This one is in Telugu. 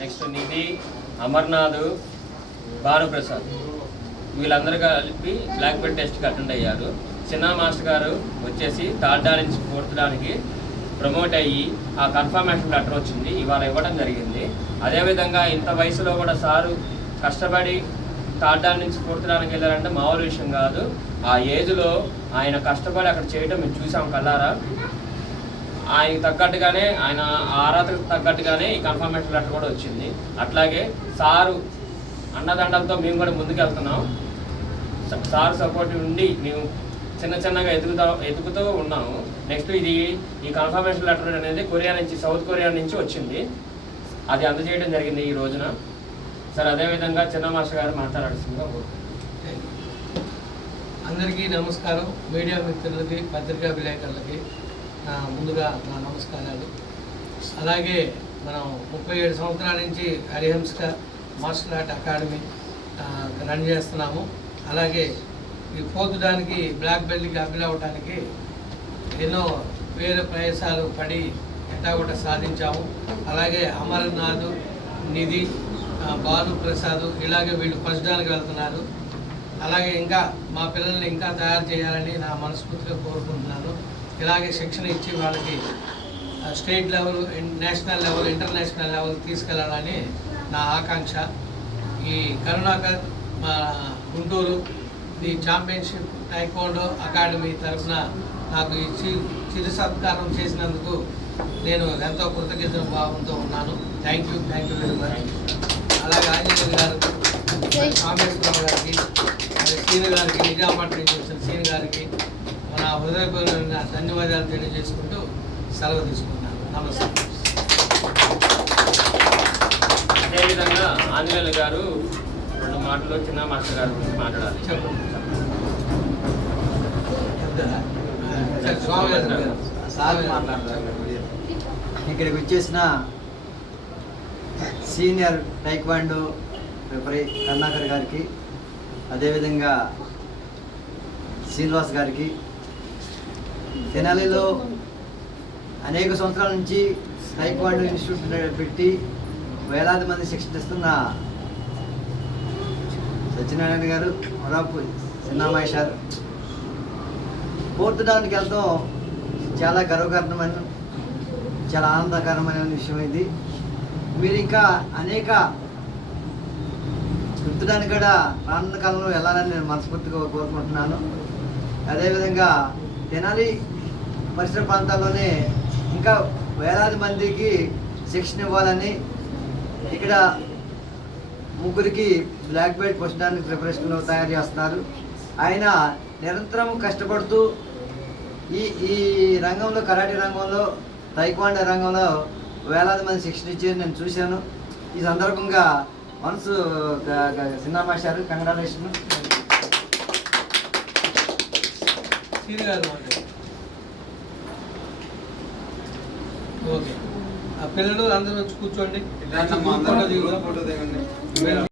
నెక్స్ట్ నిధి, అమర్నాథ్, భానుప్రసాద్ వీళ్ళందరూ కలిపి బ్లాక్ బెల్ట్ టెస్ట్కి అటెండ్ అయ్యారు. చిన్న మాస్టర్ గారు వచ్చేసి థర్డ్ డా నుంచి ఫోర్త్ డానికి ప్రమోట్ అయ్యి ఆ కన్ఫర్మేషన్ లెటర్ వచ్చింది, ఇవాళ ఇవ్వడం జరిగింది. అదేవిధంగా ఇంత వయసులో కూడా సారు కష్టపడి థర్డ్ డా నుంచి ఫోర్త్ డానికి వెళ్ళారంటే మామూలు విషయం కాదు. ఆ ఏజ్లో ఆయన కష్టపడి అక్కడ చేయడం మేము చూసాం కల్లారా. ఆయనకు తగ్గట్టుగానే ఆయన అర్హతకు తగ్గట్టుగానే ఈ కన్ఫర్మేషన్ లెటర్ కూడా వచ్చింది. అట్లాగే సారు అన్నదండలతో మేము కూడా ముందుకు వెళ్తున్నాం. సార్ సపోర్ట్ ఉండి మేము చిన్నగా ఎదుగుతూ ఉన్నాము. నెక్స్ట్ ఈ కన్ఫర్మేషన్ లెటర్ అనేది సౌత్ కొరియా నుంచి వచ్చింది. అది అందజేయడం జరిగింది ఈ రోజున. సార్ అదేవిధంగా చిన్న మాస్టర్ గారు మాట్లాడాల్సిందిగా అందరికీ నమస్కారం. మీడియా మిత్రులకి, పత్రికా విలేకరులకి ముందుగా నా నమస్కారాలు. అలాగే మనం 37 సంవత్సరాల నుంచి హరిహంస మార్షల్ ఆర్ట్ అకాడమీ రన్ చేస్తున్నాము. అలాగే ఈ ఫోర్త్ దానికి బ్లాక్ బెల్ట్కి అప్పీల్ అవ్వడానికి ఎన్నో వేరే ప్రయాసాలు పడి ఎట్టాగొట్ట సాధించాము. అలాగే అమర్నాథ్, నిధి, భానుప్రసాద్ ఇలాగే వీళ్ళు ఫస్ట్ దానికి వెళ్తున్నారు. అలాగే ఇంకా మా పిల్లల్ని ఇంకా తయారు చేయాలని నా మనస్ఫూర్తిగా కోరుకుంటున్నాను. ఇలాగే శిక్షణ ఇచ్చి వాళ్ళకి state level, national level, international level తీసుకెళ్లాలని నా ఆకాంక్ష. ఈ Karunakar Guntur the championship taekwondo academy తరఫున నాకు ఈ చిరు సత్కారం చేసినందుకు నేను ఎంతో కృతజ్ఞత భావంతో ఉన్నాను. Thank you very much. అలాగే ఆంజనేయ గారికి, కామేశ్వరరావు గారికి, సీని గారికి, నిజామాబాద్ నుంచి వచ్చిన సీని గారికి మన హృదయపూర్వక ధన్యవాదాలు తెలియజేసుకుంటూ సెలవు తీసుకున్నాను. నమస్తే. అదేవిధంగా ఆంజనేయులు గారు 2 మాటలు చిన్న మాస్టర్ గారి గురించి మాట్లాడాలి. చెప్పండి. ఇక్కడికి వచ్చేసిన సీనియర్ టైక్వాండో రెఫరీ కరుణాకర్ గారికి, అదేవిధంగా శ్రీనివాస్ గారికి, తెనాలిలో అనేక సంవత్సరాల నుంచి టైక్వాండో ఇన్స్టిట్యూట్ పెట్టి వేలాది మంది శిక్షణ ఇస్తున్న సత్యనారాయణ గారు, మొరాపు చిన్నమ్మాయి సార్, ఫోర్త్ దానికి వెళ్తాం చాలా గర్వకారణమైన, చాలా ఆనందకరమైన విషయం ఇది. మీరు ఇంకా అనేక ఫిఫ్త్ దానికి కూడా రానున్న కాలంలో వెళ్ళాలని నేను మనస్ఫూర్తిగా కోరుకుంటున్నాను. అదేవిధంగా తెనాలి పరిసర ప్రాంతాల్లోనే ఇంకా వేలాది మందికి శిక్షణ ఇవ్వాలని, ఇక్కడ 3 బ్లాక్ బెల్ట్ పొందడానికి ప్రిపరేషన్లో తయారు చేస్తున్నారు. ఆయన నిరంతరం కష్టపడుతూ ఈ రంగంలో, కరాటే రంగంలో, టైక్వాండో రంగంలో వేలాది మంది శిక్షణ ఇచ్చేది నేను చూశాను. ఈ సందర్భంగా మనసు సినిమా సార్ కంగ్రాచులేషన్. ఓకే, ఆ పిల్లలు అందరూ వచ్చి కూర్చోండి.